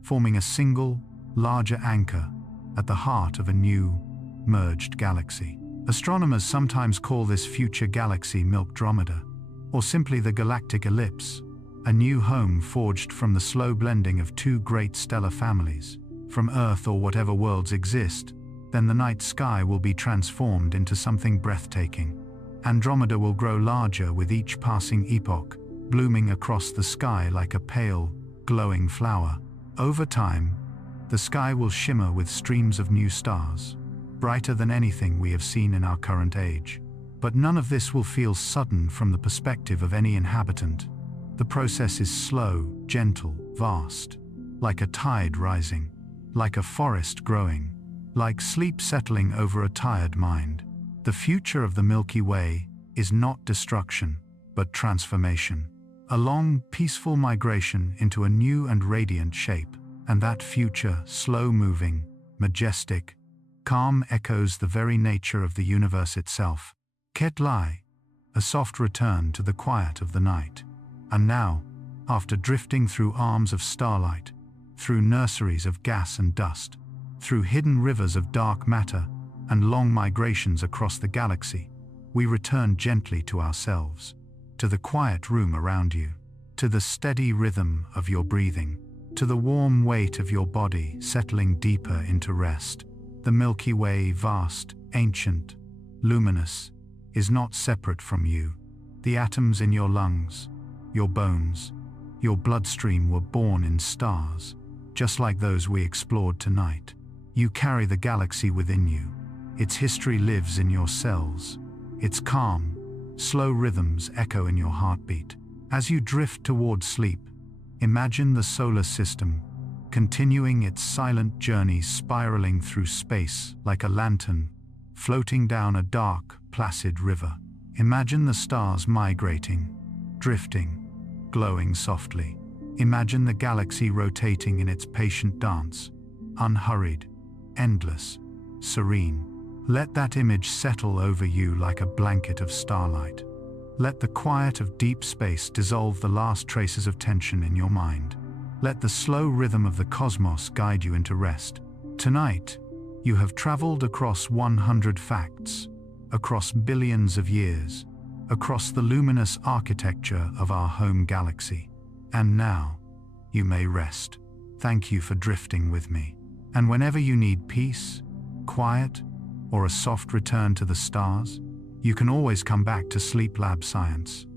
forming a single, larger anchor at the heart of a new, merged galaxy. Astronomers sometimes call this future galaxy Milkdromeda, or simply the galactic ellipse, a new home forged from the slow blending of two great stellar families. From Earth or whatever worlds exist, then the night sky will be transformed into something breathtaking. Andromeda will grow larger with each passing epoch, blooming across the sky like a pale, glowing flower. Over time, the sky will shimmer with streams of new stars, brighter than anything we have seen in our current age. But none of this will feel sudden from the perspective of any inhabitant. The process is slow, gentle, vast, like a tide rising, like a forest growing, like sleep settling over a tired mind. The future of the Milky Way is not destruction, but transformation. A long, peaceful migration into a new and radiant shape. And that future, slow-moving, majestic, calm, echoes the very nature of the universe itself. Ketlai, a soft return to the quiet of the night. And now, after drifting through arms of starlight, through nurseries of gas and dust, through hidden rivers of dark matter, and long migrations across the galaxy, we return gently to ourselves, to the quiet room around you, to the steady rhythm of your breathing, to the warm weight of your body settling deeper into rest. The Milky Way, vast, ancient, luminous, is not separate from you. The atoms in your lungs, your bones, your bloodstream were born in stars, just like those we explored tonight. You carry the galaxy within you. Its history lives in your cells. Its calm, slow rhythms echo in your heartbeat. As you drift toward sleep, imagine the solar system, continuing its silent journey, spiraling through space like a lantern, floating down a dark, placid river. Imagine the stars migrating, drifting, glowing softly. Imagine the galaxy rotating in its patient dance, unhurried, endless, serene. Let that image settle over you like a blanket of starlight. Let the quiet of deep space dissolve the last traces of tension in your mind. Let the slow rhythm of the cosmos guide you into rest. Tonight, you have traveled across 100 facts, across billions of years, across the luminous architecture of our home galaxy. And now, you may rest. Thank you for drifting with me. And whenever you need peace, quiet, or a soft return to the stars, you can always come back to SleepLab Science.